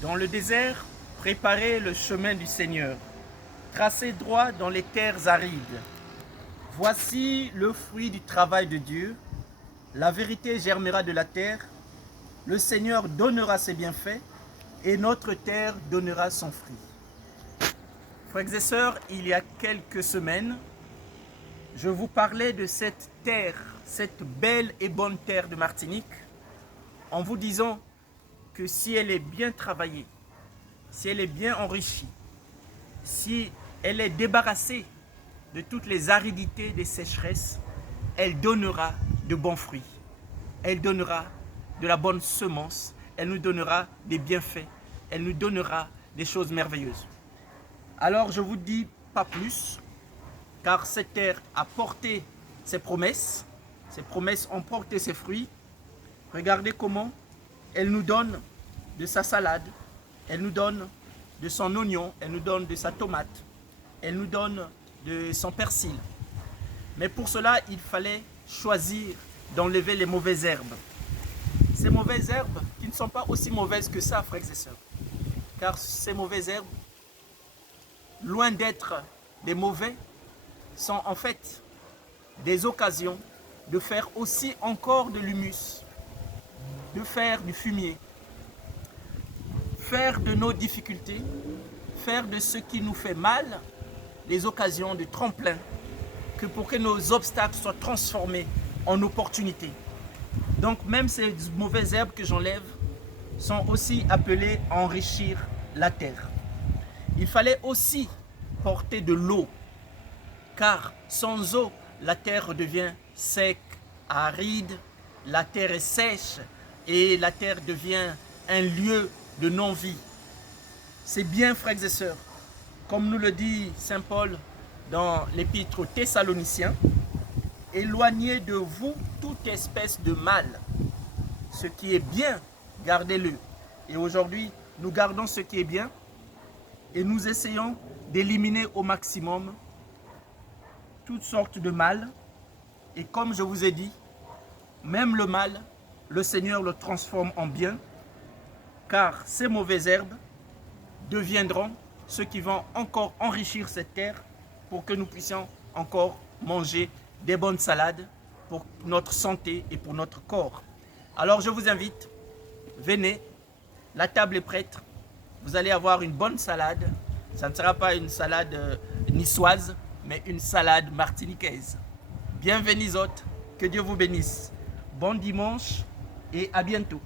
Dans le désert, préparez le chemin du Seigneur. Tracez droit dans les terres arides. Voici le fruit du travail de Dieu. La vérité germera de la terre. Le Seigneur donnera ses bienfaits et notre terre donnera son fruit. Frères et sœurs, il y a quelques semaines, je vous parlais de cette terre, cette belle et bonne terre de Martinique, en vous disant que si elle est bien travaillée, si elle est bien enrichie, si elle est débarrassée de toutes les aridités des sécheresses, elle donnera de bons fruits. Elle donnera de la bonne semence, elle nous donnera des bienfaits, elle nous donnera des choses merveilleuses. Alors je vous dis pas plus, car cette terre a porté ses promesses ont porté ses fruits. Regardez comment elle nous donne de sa salade, elle nous donne de son oignon, elle nous donne de sa tomate, elle nous donne de son persil. Mais pour cela, il fallait choisir d'enlever les mauvaises herbes. Ces mauvaises herbes qui ne sont pas aussi mauvaises que ça, frères et sœurs. Car ces mauvaises herbes, loin d'être des mauvais, sont en fait des occasions de faire aussi encore de l'humus, de faire du fumier, faire de nos difficultés, faire de ce qui nous fait mal, les occasions de tremplin, que pour que nos obstacles soient transformés en opportunités. Donc même ces mauvaises herbes que j'enlève sont aussi appelées à enrichir la terre. Il fallait aussi porter de l'eau, car sans eau, la terre devient sec, aride, la terre est sèche et la terre devient un lieu de non-vie. C'est bien, frères et sœurs, comme nous le dit saint Paul dans l'épître aux Thessaloniciens, éloignez de vous toute espèce de mal. Ce qui est bien, gardez-le. Et aujourd'hui, nous gardons ce qui est bien et nous essayons d'éliminer au maximum toutes sortes de mal. Et comme je vous ai dit, même le mal, le Seigneur le transforme en bien, car ces mauvaises herbes deviendront ceux qui vont encore enrichir cette terre pour que nous puissions encore manger des bonnes salades pour notre santé et pour notre corps. Alors je vous invite, venez, la table est prête, vous allez avoir une bonne salade. Ça ne sera pas une salade niçoise, mais une salade martiniquaise. Bienvenue autres, que Dieu vous bénisse. Bon dimanche et à bientôt.